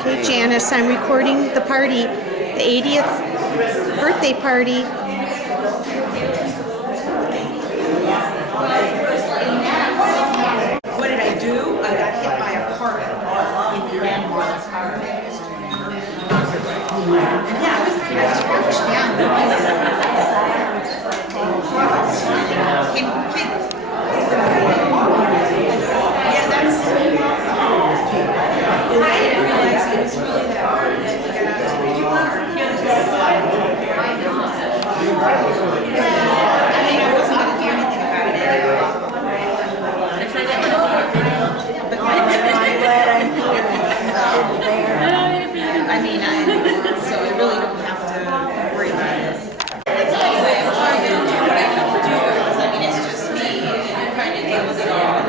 Okay, Janice, I'm recording the party, the 80th birthday party. What did I do? I got hit by a car in Grandma's car. And yeah, I was scratched down. Yeah, that's. I didn't realize it was really that hard to get out. Did you want our kids? I mean, I wasn't going to do anything about it anyway. So I really don't have to worry about it. Anyway, I'm trying to do what I have to do because I mean it's just me and trying to deal with it all.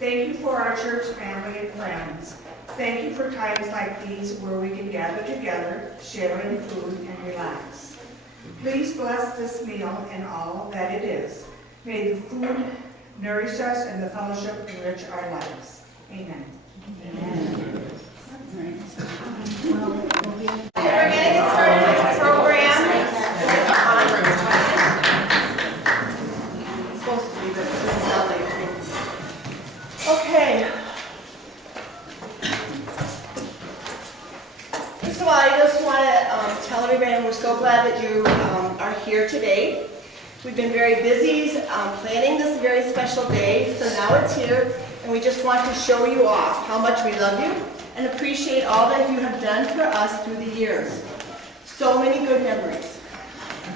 Thank you for our church family and friends. Thank you for times like these where we can gather together, sharing food, and relax. Please bless this meal and all that it is. May the food nourish us and the fellowship enrich our lives. Amen. Amen. We're going to get started with the program. Okay. First of all, I just want to tell everybody we're so glad that you are here today. We've been very busy planning this very special day, so now it's here, and we just want to show you off how much we love you and appreciate all that you have done for us through the years. So many good memories.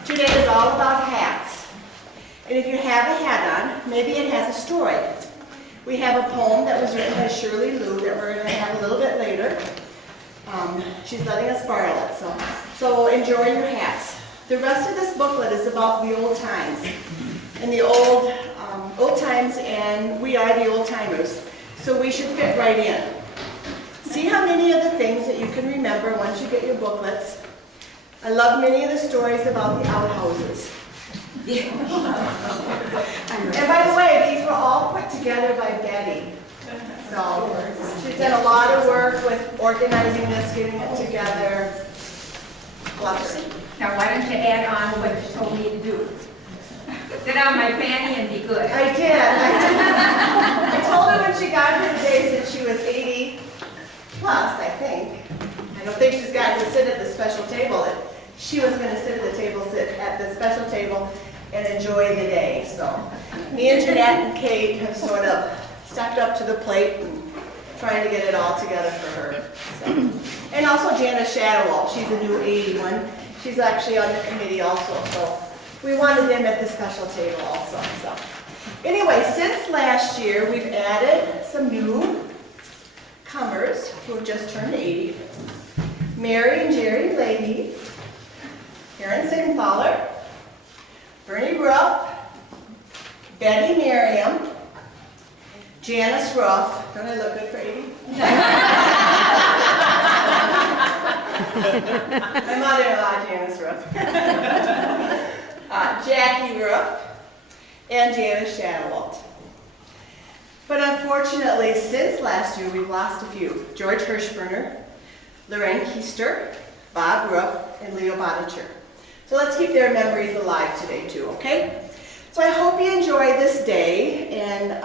Today is all about hats. And if you have a hat on, maybe it has a story. We have a poem that was written by Shirley Lou that we're going to have a little bit later. She's letting us borrow it, so enjoy your hats. The rest of this booklet is about the old times, and the old times, and we are the old timers, so we should fit right in. See how many of the things that you can remember once you get your booklets. I love many of the stories about the outhouses. And by the way, these were all put together by Betty. So she's done a lot of work with organizing this, getting it together. Bless her. Now why don't you add on what you told me to do? Sit on my fanny and be good. I did. I told her when she got here today that she was 80 plus, I think. I don't think she's gotten to sit at the special table. She was going to sit at the special table and enjoy the day. So me and Jeanette and Kate have sort of stepped up to the plate and trying to get it all together for her. So. And also Janice Shadowalt, she's a new 81. She's actually on the committee also, so we wanted them at the special table also. So anyway, since last year we've added some new comers who have just turned 80. Mary and Jerry Leahy, Karen Sigenthaler, Bernie Ruff, Betty Merriam, Janice Ruff. Don't I look good for 80? My mother-in-law, Janice Ruff. Jackie Ruff, and Janice Shadowalt. But unfortunately, since last year, we've lost a few. George Hirschberner, Lorraine Keister, Bob Ruff, and Leo Bodicher. So let's keep their memories alive today too, okay? So I hope you enjoy this day, and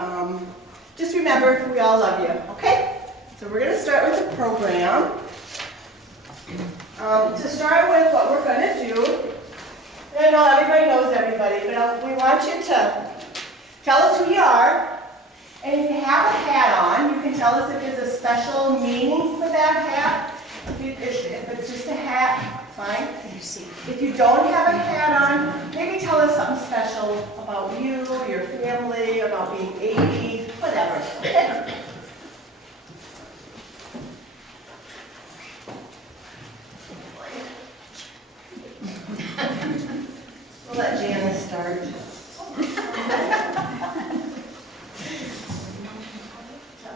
just remember, we all love you, okay? So we're going to start with the program. To start with what we're going to do, I know everybody want you to tell us who you are. And if you have a hat on, you can tell us if there's a special meaning for that hat. If it's just a hat, fine. If you don't have a hat on, maybe tell us something special about you, your family, about being 80, whatever. We'll let Janice start.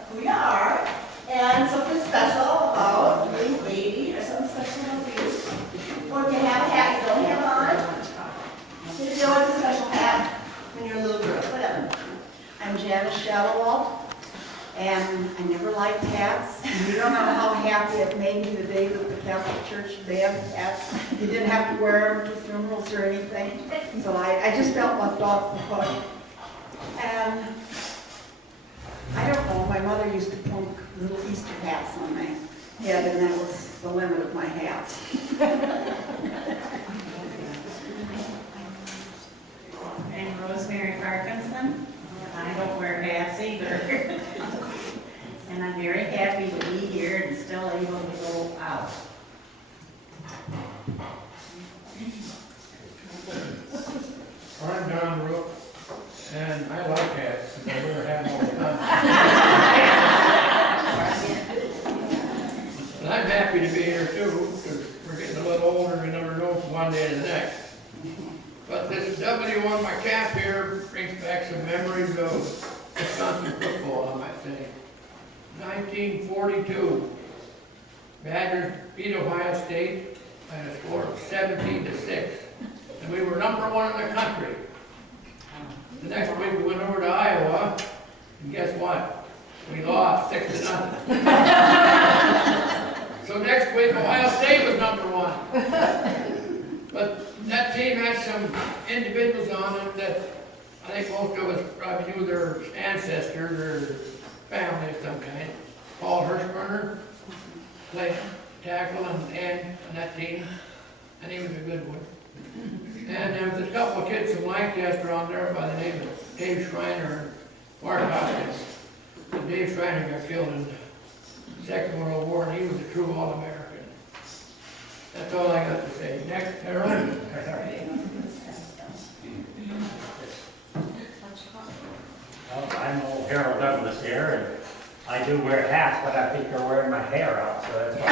Who you are, and something special about being 80, or something special about you. Or if you have a hat you don't have on, if you always a special hat when you're a little girl, whatever. I'm Janice Shallowalt, and I never liked hats. You don't know how happy it made me the day that the Catholic Church banned hats. You didn't have to wear them to funerals or anything. So I just felt left off the hook. And I don't know, my mother used to plunk little Easter hats on my head, and that was the limit of my hats. I'm Rosemary Parkinson. I don't wear hats either. And I'm very happy to be here and still able to go out. I'm Don Rook, and I like hats, because I wear a hat all the time. And I'm happy to be here too, because we're getting a little older, we never know from one day to the next. But this W on my cap here brings back some memories of Wisconsin football, I might say. 1942, Badgers beat Ohio State by a score of 17-6. And we were #1 in the country. The next week we went over to Iowa, and guess what? We lost 6-0. So next week Ohio State was #1. But that team had some individuals on it that I think most of us probably knew their ancestors or family of some kind. Paul Hirschberger played tackle and on that team, and he was a good one. And there was a couple of kids from Lancaster on there by the name of Dave Schreiner and Mark Hopkins. And Dave Schreiner got killed in the Second World War, and he was a true All-American. That's all I got to say. Next, Harold. Well, I'm old Harold Douglas here, and I do wear hats, but I think you're wearing my hair out, so that's why.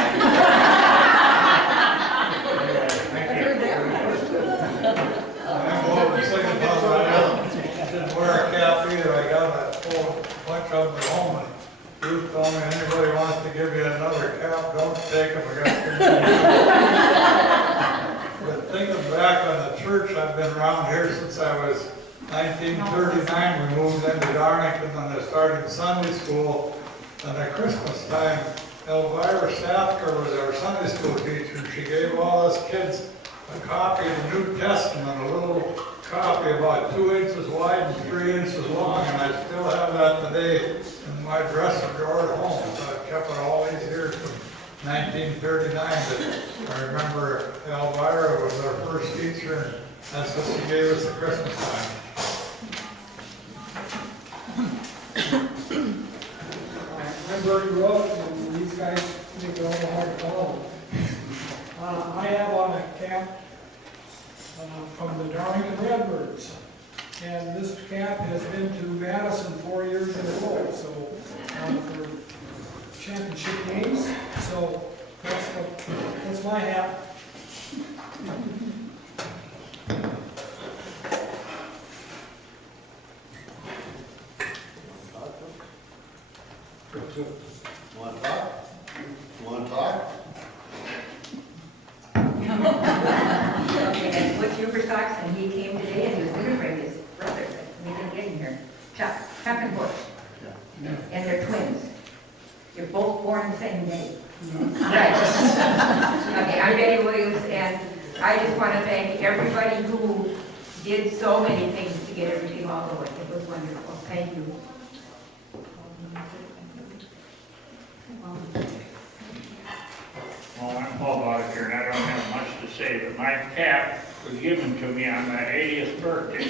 Anyway, thank you. I'm over 6 months I didn't wear a cap either. I got a whole bunch of them at home, and Bruce told me anybody wants to give you another cap, don't take them. I got too many. But thinking back on the church, I've been around here since I was 1939. We moved into Darlington and I started Sunday school. And at Christmas time, Elvira Staffker was our Sunday school teacher. She gave all us kids a copy of the New Testament, a little copy about 2 inches wide and 3 inches long, and I still have that today in my dresser drawer at home. So I've kept it all these years from 1939. But I remember Elvira was our first teacher, and that's what she gave us at Christmas time. I'm Bertie Rook, and these guys think they're all hard to follow. I have on a cap from the Darlington Redbirds, and this cap has been to Madison 4 years in a row, so for championship games. So that's my hat. Want to talk? You want to talk? Okay, and what's your socks? And he came today and he was going to bring his brother, but he didn't get in here. Chuck and Bush. And they're twins. You're both born the same day. Right. Okay, I'm Betty Williams, and I just want to thank everybody who did so many things to get everything all going. It was wonderful. Thank you. Well, I'm Paul Bodick and I don't have much to say, but my cap was given to me on my 80th birthday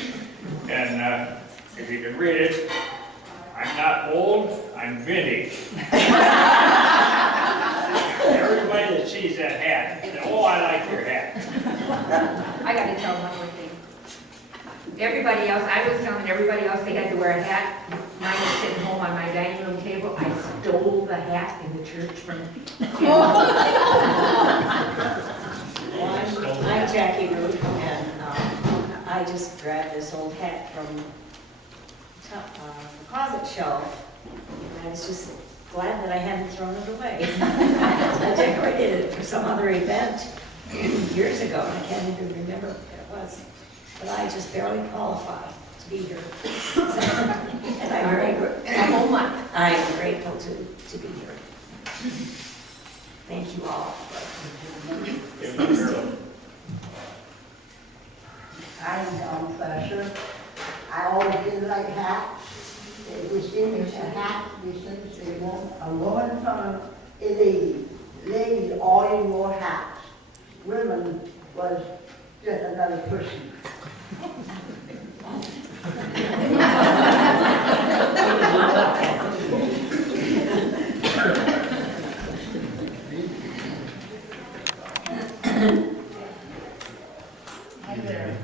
And if you can read it, I'm not old, I'm vintage. Everybody that sees that hat, says, oh, I like your hat. I gotta tell one more thing. Everybody else, I was telling everybody else they had to wear a hat. Mine was sitting home on my dining room table. I stole the hat in the church from I'm Jackie Root, and I just grabbed this old hat from the closet shelf, and I was just glad that I hadn't thrown it away. I decorated it for some other event years ago, and I can't even remember what it was, but I just barely qualified to be here. And I'm grateful to be here. Thank you all. I'm Dawn Fletcher. I always did like hats. They distinguish a hat, distinguish a woman from a lady. Ladies always wore hats. Women was just another person. Hi there.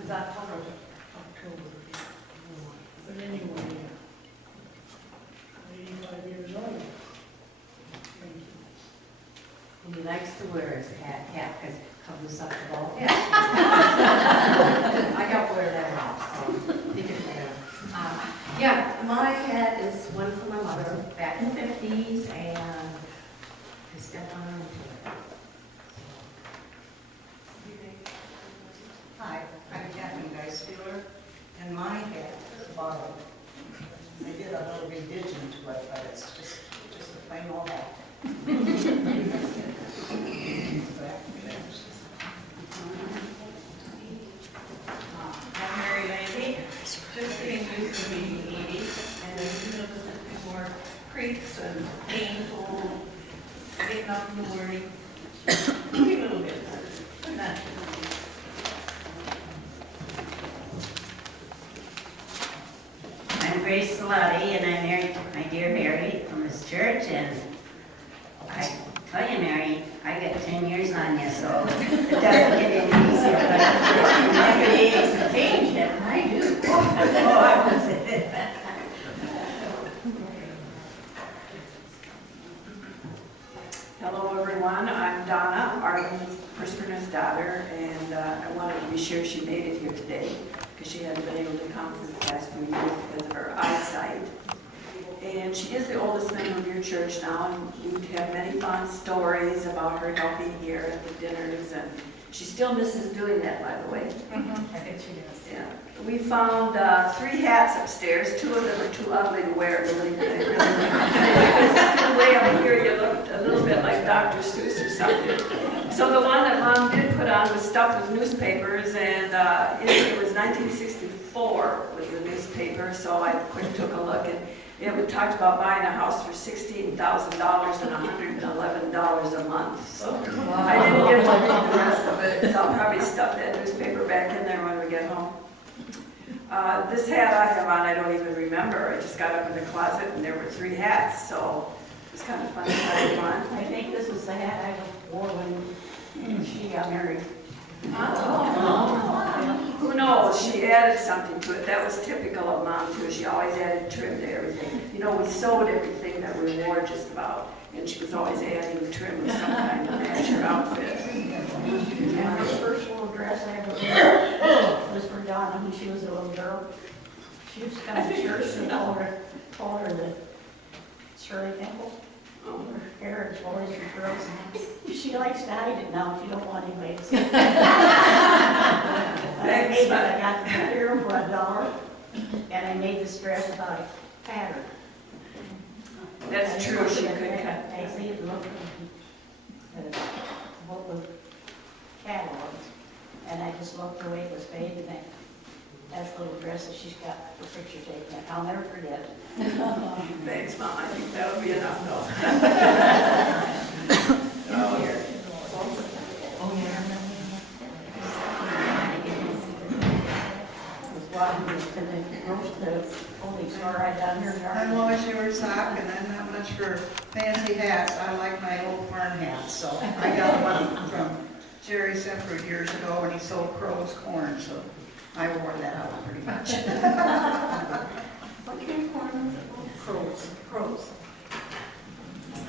Was October. But anyway, 85 years old. Thank you. And he likes to wear his hat because it covers up the ball. I got to wear that out, so you can wear it. Yeah, My hat is one from my mother back in the 50s, and I stepped on into it. Hi, I'm Kathy Geisbuehler, and my hat is borrowed. I did a little revision to it, but it's just a plain old hat. I'm Mary Lady, just getting used to being 80, and just looking for creaks and painful, getting up in the morning, maybe a little bit, but not too much. I'm Grace Salati, and I'm married to my dear Mary from this church, and I tell you, Mary, I got 10 years on you, so it doesn't get any easier, but remember the aches and pains, and I do. Oh, I was it. Hello, everyone. I'm Donna, Arlen's Prisoner's daughter, and I wanted to be sure she made it here today because she hadn't been able to come for the past few years because of her eyesight. And she is the oldest member of your church now, and you have many fond stories about her helping here at the dinners, and she still misses doing that, by the way. I bet she does. Yeah. We found 3 hats upstairs. 2 of them are too ugly to wear, believe me. They really the way I'm here, you look a little bit like Dr. Seuss or something. So the one that Mom did put on was stuffed with newspapers, and it was 1964 with the newspaper, so I quick took a look, and it talked about buying a house for $16,000 and $111 a month. So I didn't get to read the rest of it, so I'll probably stuff that newspaper back in there when we get home. This hat I have on, I don't even remember. I just got up in the closet and there were 3 hats, so it was kind of fun to have fun. I think this was the hat I wore when she got married. Who knows? She added something to it. That was typical of Mom, too. She always added trim to everything. You know, we sewed everything that we wore just about, and she was always adding trim with some kind of match her outfit. And her first little dress I ever wore was for Donna when she was a little girl. She was kind of shirts and called her the Shirley Temple. Her hair is boys and girls. She likes to hide it now if you don't want anybody to see it. I got the material for $1, and I made this dress about a pattern. That's true, she could cut. I see it look both the catalogs, and I just looked the way it was made, and that's the little dress that she's got the picture taken. I I'll never forget. Thanks, Mom, I think that'll be enough, though. Only store I down here in I'm Darlington. Lois Sheward-Sock, and I'm not much for fancy hats. I like my old farm hats, so I got one from Jerry Semford years ago when he sold Crow's corn, so I wore that out pretty much. What kind of corn? Crows.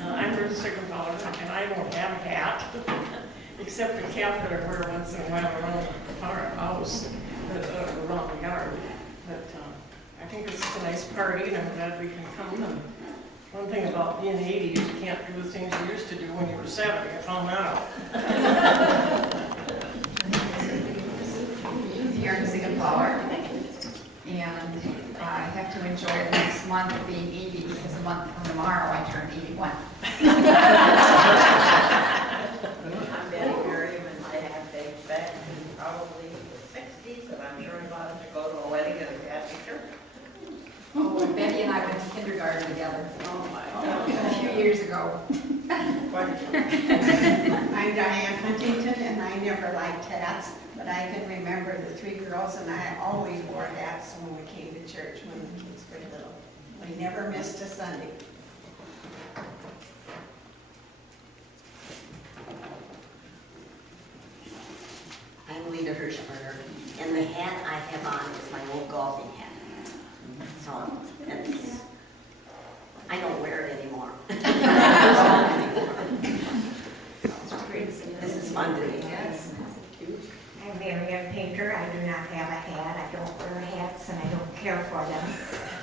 I'm Ruth Siegenthaler, and I don't have a hat, except the cap that I wear once in a while around our house, around the yard. But I think this is a nice party, and I'm glad we can come. And one thing about being 80 is you can't do the things you used to do when you were 70. I found that out. Here in Siegenthaler, and I have to enjoy the next month of being 80 because a month from tomorrow I turn 81. I'm Betty Miriam, and I have dates back to probably the 60s, and I'm sure I wanted to go to a wedding at a Catholic church. Oh, and Betty and I went to kindergarten together Oh, my God. a few years ago. I'm Diane Huntington, and I never liked hats, but I can remember the three girls, and I always wore hats when we came to church when the kids were little. We never missed a Sunday. I'm Lita Hirschberger, and the hat I have on is my old golfing hat. So it's, I don't wear it anymore. This is fun to me. I'm Marianne Painter. I do not have a hat. I don't wear hats, and I don't care for them.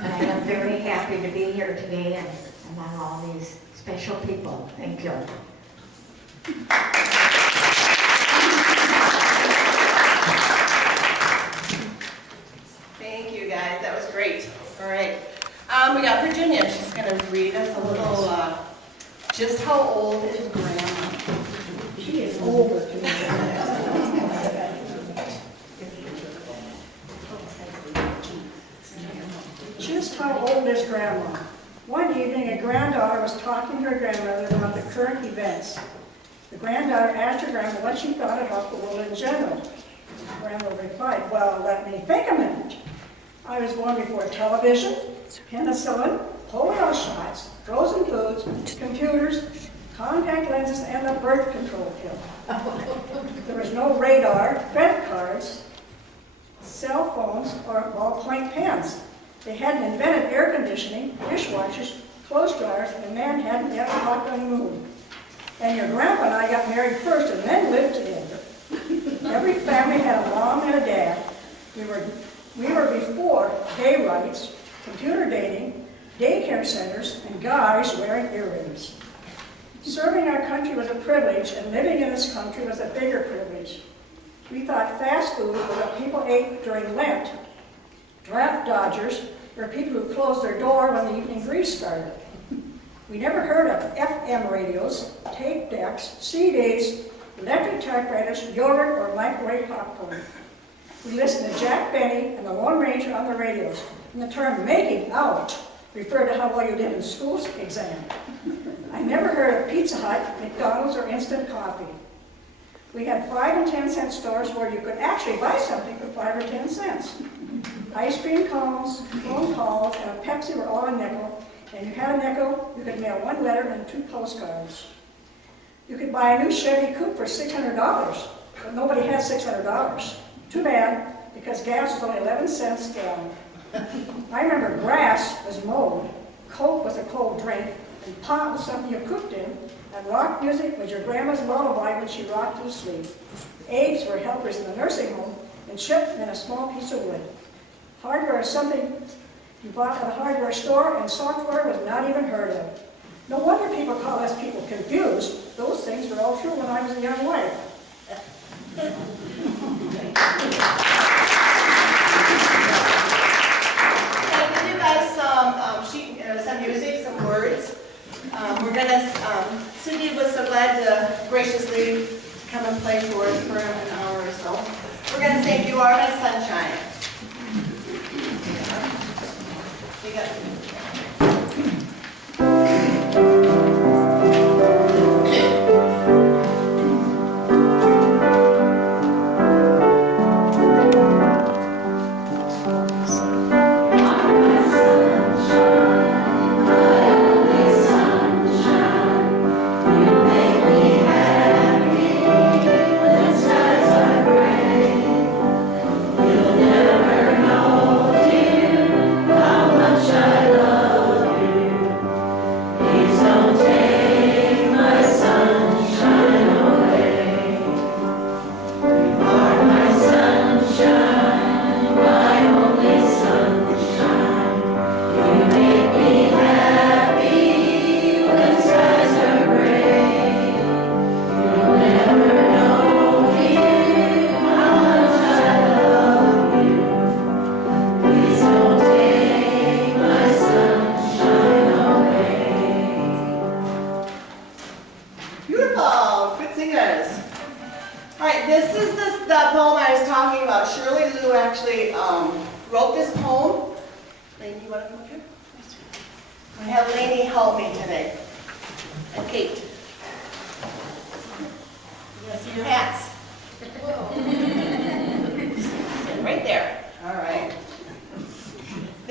But I am very happy to be here today and among all these special people. Thank you. Thank you, guys. That was great. All right. We got Virginia. She's going to read us a little, just how old is Grandma? She is older. Just how old is Grandma? One evening, a granddaughter was talking to her grandmother about the current events. The granddaughter asked her grandma what she thought about the world in general. Grandma replied, well, let me think a minute. I was born before television, penicillin, polio shots, frozen foods, computers, contact lenses, and a birth control pill. There was no radar, credit cards, cell phones, or ballpoint pens. They hadn't invented air conditioning, dishwashers, clothes dryers, and man hadn't yet walked on the moon. And your grandpa and I got married first and then lived together. Every family had a mom and a dad. We were before gay rights, computer dating, daycare centers, and guys wearing earrings. Serving our country was a privilege, and living in this country was a bigger privilege. We thought fast food was what people ate during Lent. Draft dodgers were people who closed their door when the evening breeze started. We never heard of FM radios, tape decks, CDs, electric typewriters, yogurt, or microwave popcorn. We listened to Jack Benny and the Lone Ranger on the radios, and the term making out referred to how well you did in school exam. I never heard of Pizza Hut, McDonald's, or instant coffee. We had 5 and 10 cent stores where you could actually buy something for 5 or 10 cents. Ice cream cones, phone calls, and a Pepsi were all a nickel, and you had a nickel, you could mail 1 letter and 2 postcards. You could buy a new Chevy Coupe for $600, but nobody had $600. Too bad, because gas was only 11 cents a gallon. I remember grass was mowed, Coke was a cold drink, and pot was something you cooked in, and rock music was your grandma's lullaby when she rocked you to sleep. Aides were helpers in the nursing home, and chips and a small piece of wood. Hardware is something you bought at a hardware store, and software was not even heard of. No wonder people call us people confused. Those things were all true when I was a young wife. Can you guys some music, some words? We're gonna, Cindy was so glad to graciously come and play for us for an hour or so. We're gonna sing You Are My Sunshine.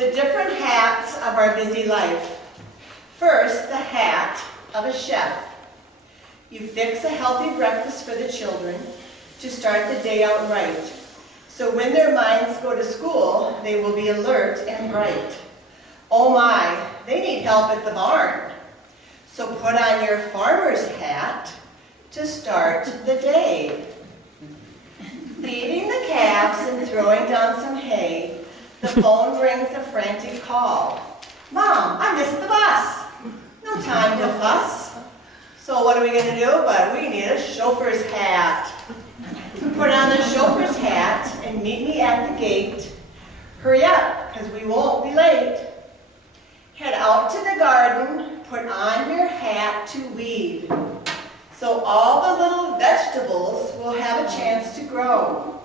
The different hats of our busy life. First, the hat of a chef. You fix a healthy breakfast for the children to start the day out right. So when their minds go to school, they will be alert and bright. Oh my, they need help at the barn. So put on your farmer's hat to start the day. Feeding the calves and throwing down some hay, the phone rings a frantic call. Mom, I missed the bus. No time to fuss. So what are we going to do? But we need a chauffeur's hat. Put on the chauffeur's hat and meet me at the gate. Hurry up, because we won't be late. Head out to the garden, put on your hat to weed. So all the little vegetables will have a chance to grow.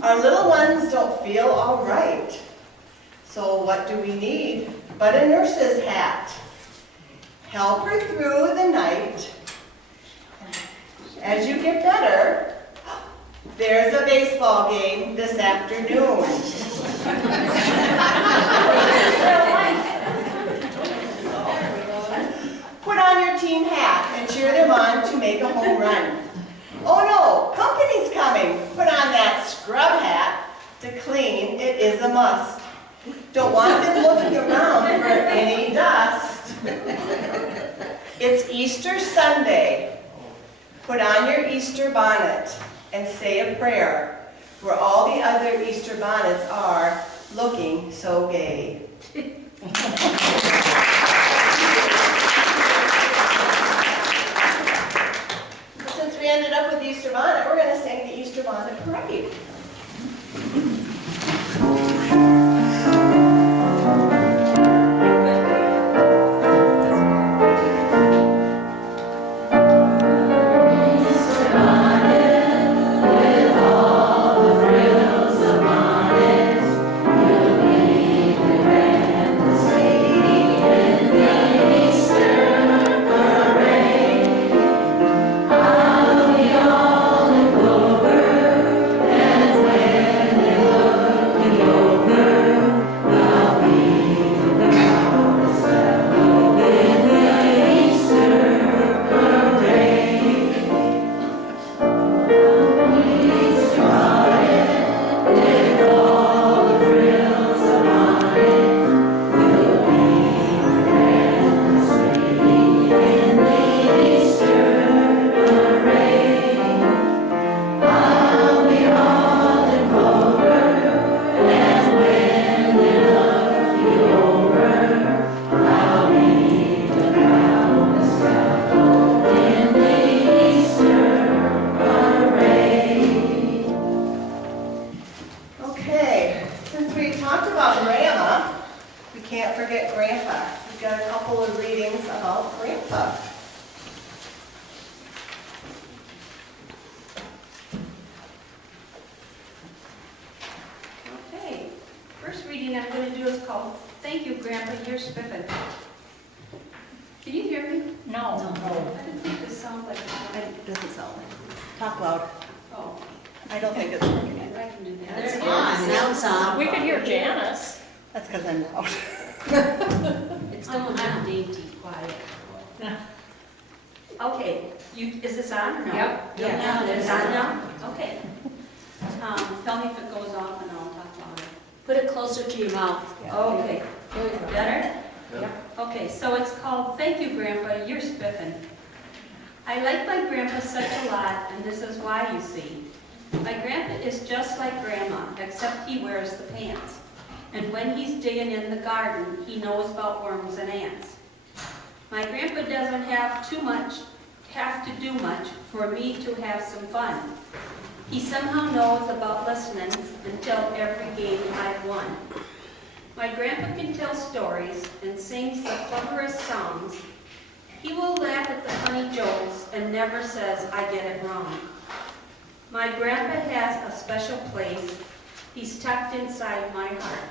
Our little ones don't feel all right. So what do we need but a nurse's hat? Help her through the night. As you get better, there's a baseball game this afternoon. Put on your team hat and cheer them on to make a home run. Oh no, company's coming. Put on that scrub hat to clean, it is a must. Don't want them looking around for any dust. It's Easter Sunday. Put on your Easter bonnet and say a prayer where all the other Easter bonnets are looking so gay. Since we ended up with the Easter bonnet, we're going to sing the Easter bonnet parade. I like my grandpa such a lot, and this is why, you see. My grandpa is just like grandma, except he wears the pants. And when he's digging in the garden, he knows about worms and ants. My grandpa doesn't have to do much for me to have some fun. He somehow knows about listening until every game I've won. My grandpa can tell stories and sings the cleverest songs. He will laugh at the funny jokes and never says I get it wrong. My grandpa has a special place. He's tucked inside my heart.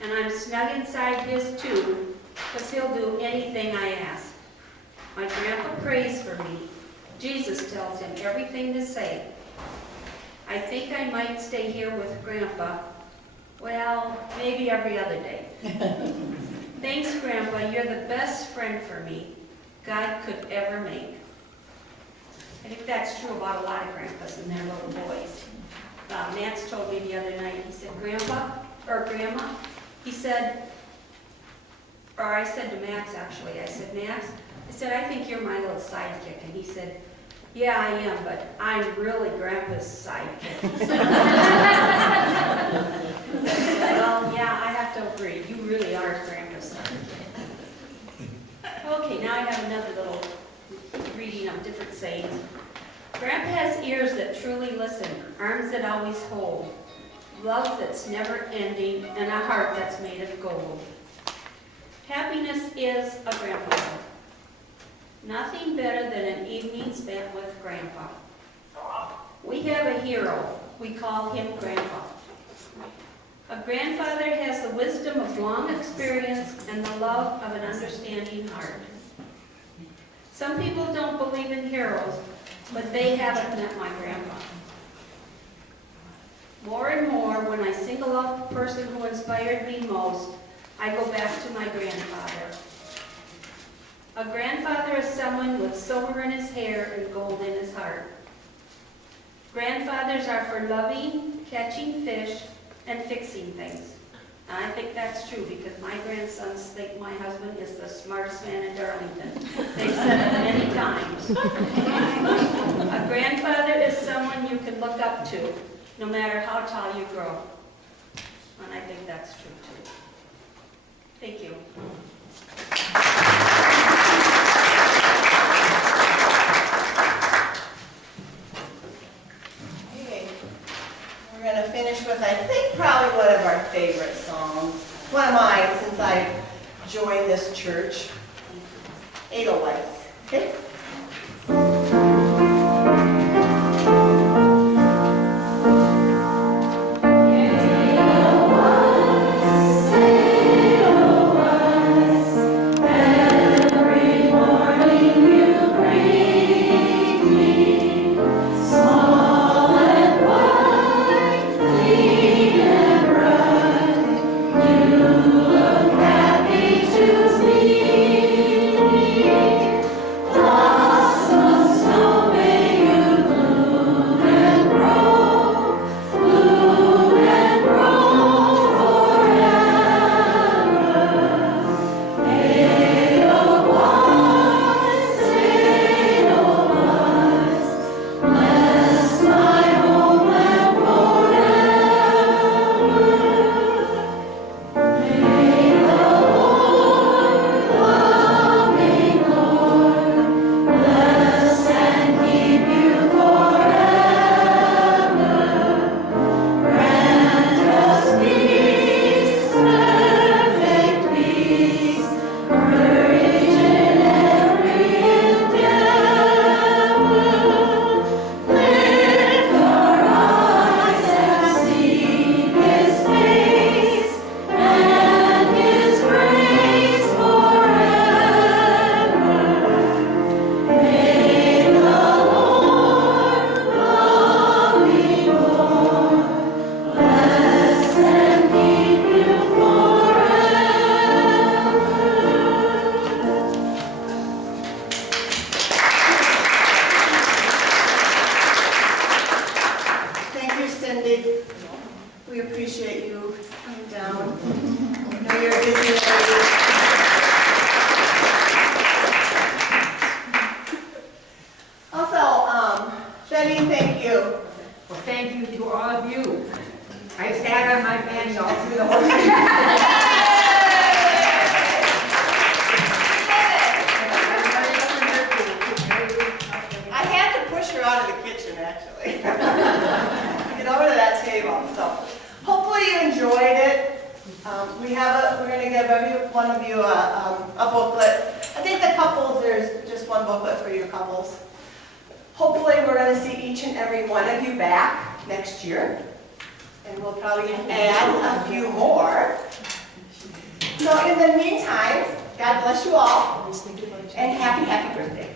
And I'm snug inside his too, because he'll do anything I ask. My grandpa prays for me. Jesus tells him everything to say. I think I might stay here with Grandpa Well, maybe every other day. Thanks, Grandpa. You're the best friend for me God could ever make. I think that's true about a lot of grandpas and their little boys. Max told me the other night, he said, Grandpa, or Grandma, he said, or I said to Max actually, I said, Max, I said, I think you're my little sidekick. And he said, yeah, I am, but I'm really Grandpa's sidekick. I said, well, yeah, I have to agree. You really are Grandpa's sidekick. Okay, now I have another little reading of different sayings. Grandpa has ears that truly listen, arms that always hold, love that's never ending, and a heart that's made of gold. Happiness is a grandpa. Nothing better than an evening spent with Grandpa. We have a hero. We call him Grandpa. A grandfather has the wisdom of long experience and the love of an understanding heart. Some people don't believe in heroes, but they haven't met my grandpa. More and more, when I single out the person who inspired me most, I go back to my grandfather. A grandfather is someone with silver in his hair and gold in his heart. Grandfathers are for loving, catching fish, and fixing things. And I think that's true because my grandsons think my husband is the smartest man in Darlington. They've said it many times. A grandfather is someone you can look up to, no matter how tall you grow. And I think that's true too. Thank you. Okay, we're going to finish with, I think, probably one of our favorite songs. One of mine since I joined this church. Edelweiss. Okay? We appreciate you coming down. I know you're a busy lady. Also, Betty, thank you. Well, thank you to all of you. I sat on my fanny all through the whole thing. Out of the kitchen, actually. Get over to that table. So, hopefully you enjoyed it. We're going to give every one of you a booklet. I think the couples, there's just one booklet for you couples. Hopefully we're going to see each and every one of you back next year. And we'll probably add a few more. So in the meantime, God bless you all. And happy birthday.